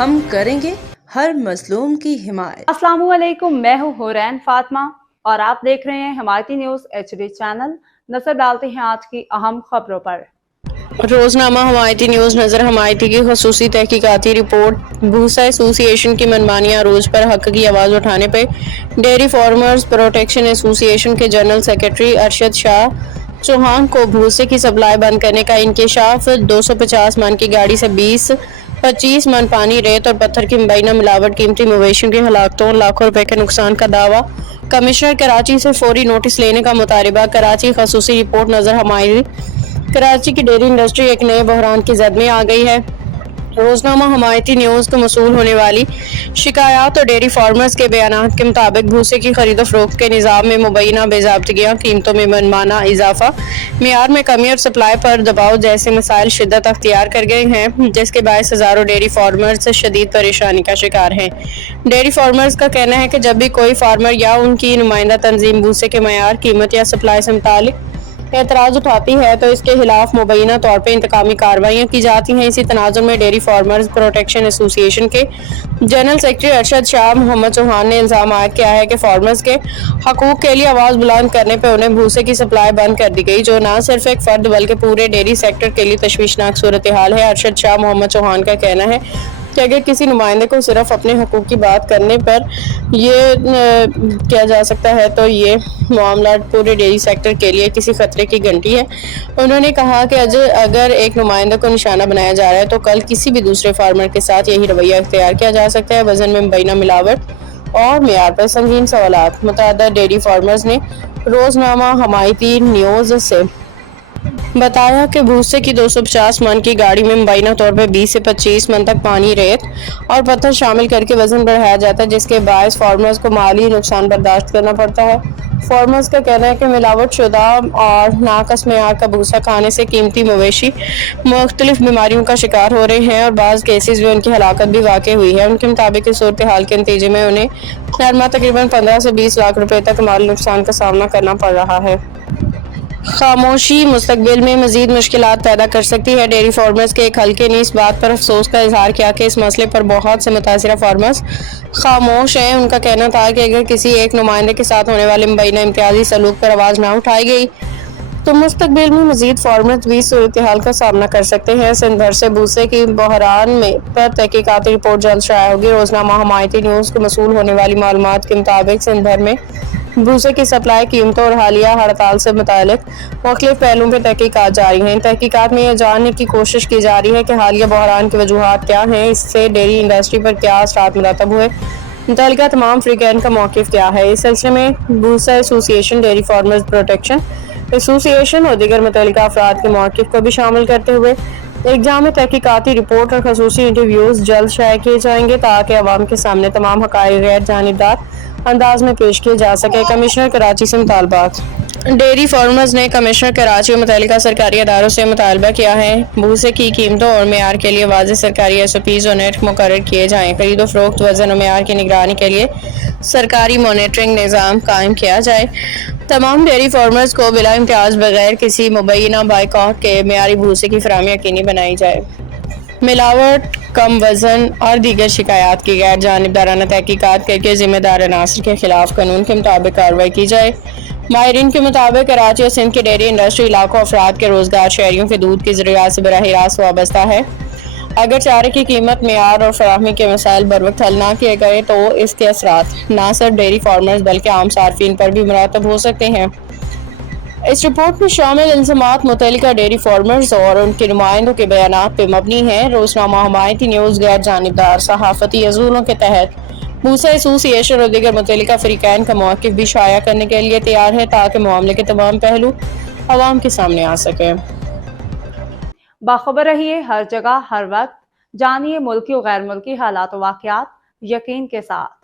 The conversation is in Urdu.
ہم کریں گے ہر مظلوم کی حمایت۔ السلام علیکم، میں ہوں حورین فاطمہ اور آپ دیکھ رہے ہیں حمایتی نیوز HD چینل۔ نظر ڈالتے ہیں آج کی اہم خبروں پر۔ روزنامہ حمایتی نیوز نظر حمایتی کی خصوصی تحقیقاتی رپورٹ۔ بھوسا ایسوسی ایشن کی منمانی عروج پر حق کی آواز اٹھانے پہ ڈیری فارمرز پروٹیکشن ایسوسی ایشن کے جنرل سیکرٹری ارشد شاہ چوہان کو بھوسے کی سپلائی بند کرنے کا انکشاف۔ 250 من کی گاڑی سے 20-25 من پانی، ریت اور پتھر کی مبینہ ملاوٹ، قیمتی مویشیوں کی ہلاکتوں، لاکھوں روپے کے نقصان کا دعویٰ۔ کمشنر کراچی سے فوری نوٹس لینے کا مطالبہ۔ کراچی خصوصی رپورٹ نظر حمایتی۔ کراچی کی ڈیری انڈسٹری ایک نئے بحران کی زد میں آ گئی ہے۔ روزنامہ حمایتی نیوز کو موصول ہونے والی شکایات اور ڈیری فارمرز کے بیانات کے مطابق بھوسے کی خرید و فروخت کے نظام میں مبینہ بے ضابطگیاں، قیمتوں میں منمانہ اضافہ، معیار میں کمی اور سپلائی پر دباؤ جیسے مسائل شدت اختیار کر گئے ہیں، جس کے باعث ہزاروں ڈیری فارمرز شدید پریشانی کا شکار ہیں۔ ڈیری فارمرز کا کہنا ہے کہ جب بھی کوئی فارمر یا ان کی نمائندہ تنظیم بھوسے کے معیار، قیمت یا سپلائی سے متعلق اعتراض اٹھاتی ہے تو اس کے خلاف مبینہ طور پہ انتقامی کارروائیاں کی جاتی ہیں۔ اسی تناظر میں ڈیری فارمرز پروٹیکشن ایسوسی ایشن کے جنرل سیکرٹری ارشد شاہ محمد چوہان نے الزام عائد کیا ہے کہ فارمرز کے حقوق کے لیے آواز بلند کرنے پہ انہیں بھوسے کی سپلائی بند کر دی گئی، جو نہ صرف ایک فرد بلکہ پورے ڈیری سیکٹر کے لیے تشویشناک صورتحال ہے۔ ارشد شاہ محمد چوہان کا کہنا ہے کہ اگر کسی نمائندے کو صرف اپنے حقوق کی بات کرنے پر یہ کیا جا سکتا ہے تو یہ معاملہ پورے ڈیری سیکٹر کے لیے کسی خطرے کی گھنٹی ہے۔ انہوں نے کہا کہ اگر ایک نمائندہ کو نشانہ بنایا جا رہا ہے تو کل کسی بھی دوسرے فارمر کے ساتھ یہی رویہ اختیار کیا جا سکتا ہے۔ وزن میں مبینہ ملاوٹ اور معیار پر سنگین سوالات۔ متعدد ڈیری فارمرز نے روزنامہ حمایتی نیوز سے بتایا کہ بھوسے کی 250 من کی گاڑی میں مبینہ طور پر 20 سے 25 من تک پانی، ریت اور پتھر شامل کر کے وزن بڑھایا جاتا ہے، جس کے باعث فارمرز کو مالی نقصان برداشت کرنا پڑتا ہے۔ فارمرز کا کہنا ہے کہ ملاوٹ شدہ اور ناقص معیار کا بھوسا کھانے سے قیمتی مویشی مختلف بیماریوں کا شکار ہو رہے ہیں اور بعض کیسز میں ان کی ہلاکت بھی واقع ہوئی ہے۔ ان کے مطابق اس صورتحال کے نتیجے میں انہیں نرمہ تقریباً 15 سے 20 لاکھ روپے تک مالی نقصان کا سامنا کرنا پڑ رہا ہے۔ خاموشی مستقبل میں مزید مشکلات پیدا کر سکتی ہے۔ ڈیری فارمرز کے ایک حلقے نے اس بات پر افسوس کا اظہار کیا کہ اس مسئلے پر بہت سے متاثرہ فارمرز خاموش ہیں۔ ان کا کہنا تھا کہ اگر کسی ایک نمائندے کے ساتھ ہونے والے مبینہ امتیازی سلوک پر آواز نہ اٹھائی گئی تو مستقبل میں مزید فارمرز بھی صورتحال کا سامنا کر سکتے ہیں۔ سندھ بھر سے بھوسے کی بحران پر تحقیقاتی رپورٹ جلد شائع ہوگی۔ روزنامہ حمایتی نیوز کو موصول ہونے والی معلومات کے مطابق سندھ بھر میں بھوسے کی سپلائی، قیمتوں اور حالیہ ہڑتال سے متعلق مختلف پہلوؤں پہ تحقیقات جاری ہیں۔ ان تحقیقات میں یہ جاننے کی کوشش کی جا رہی ہے کہ حالیہ بحران کی وجوہات کیا ہیں، اس سے ڈیری انڈسٹری پر کیا اثرات مرتب ہوئے، متعلقہ تمام فریقین کا موقف کیا ہے۔ اس سلسلے میں بھوسا ایسوسی ایشن، ڈیری فارمرز پروٹیکشن ایسوسی ایشن اور دیگر متعلقہ افراد کے موقف کو بھی شامل کرتے ہوئے ایک جامع تحقیقاتی رپورٹ اور خصوصی انٹرویوز جلد شائع کیے جائیں گے تاکہ عوام کے سامنے تمام حقائق غیر جانبدار انداز میں پیش کیے جا سکے۔ کمشنر کراچی سے مطالبات۔ ڈیری فارمرز نے کمشنر کراچی اور متعلقہ سرکاری اداروں سے مطالبہ کیا ہے بھوسے کی قیمتوں اور معیار کے لیے واضح سرکاری SOPs اور نیٹ مقرر کیے جائیں، خرید و فروخت، وزن و معیار کی نگرانی کے لیے سرکاری مانیٹرنگ نظام قائم کیا جائے، تمام ڈیری فارمرز کو بلا امتیاز بغیر کسی مبینہ بائیکاٹ کے معیاری بھوسے کی فراہمی یقینی بنائی جائے، ملاوٹ، کم وزن اور دیگر شکایات کی غیر جانبدارانہ تحقیقات کر کے ذمہ دار عناصر کے خلاف قانون کے مطابق کارروائی کی جائے۔ ماہرین کے مطابق کراچی اور سندھ کی ڈیری انڈسٹری لاکھوں افراد کے روزگار شہریوں کے دودھ کی ضروریات سے براہ راست وابستہ ہے۔ اگر چارے کی قیمت، معیار اور فراہمی کے مسائل بروقت حل نہ کیے گئے تو اس کے اثرات نہ صرف ڈیری فارمرز بلکہ عام صارفین پر بھی مرتب ہو سکتے ہیں۔ اس رپورٹ میں شامل الزامات متعلقہ ڈیری فارمرز اور ان کے نمائندوں کے بیانات پہ مبنی ہیں۔ روزنامہ حمایتی نیوز غیر جانبدار صحافتی اصولوں کے تحت بھوسا ایسوسی ایشن اور دیگر متعلقہ فریقین کا موقف بھی شائع کرنے کے لیے تیار ہے تاکہ معاملے کے تمام پہلو عوام کے سامنے آ سکیں۔ باخبر رہیے ہر جگہ ہر وقت، جانیے ملکی و غیر ملکی حالات و واقعات یقین کے ساتھ۔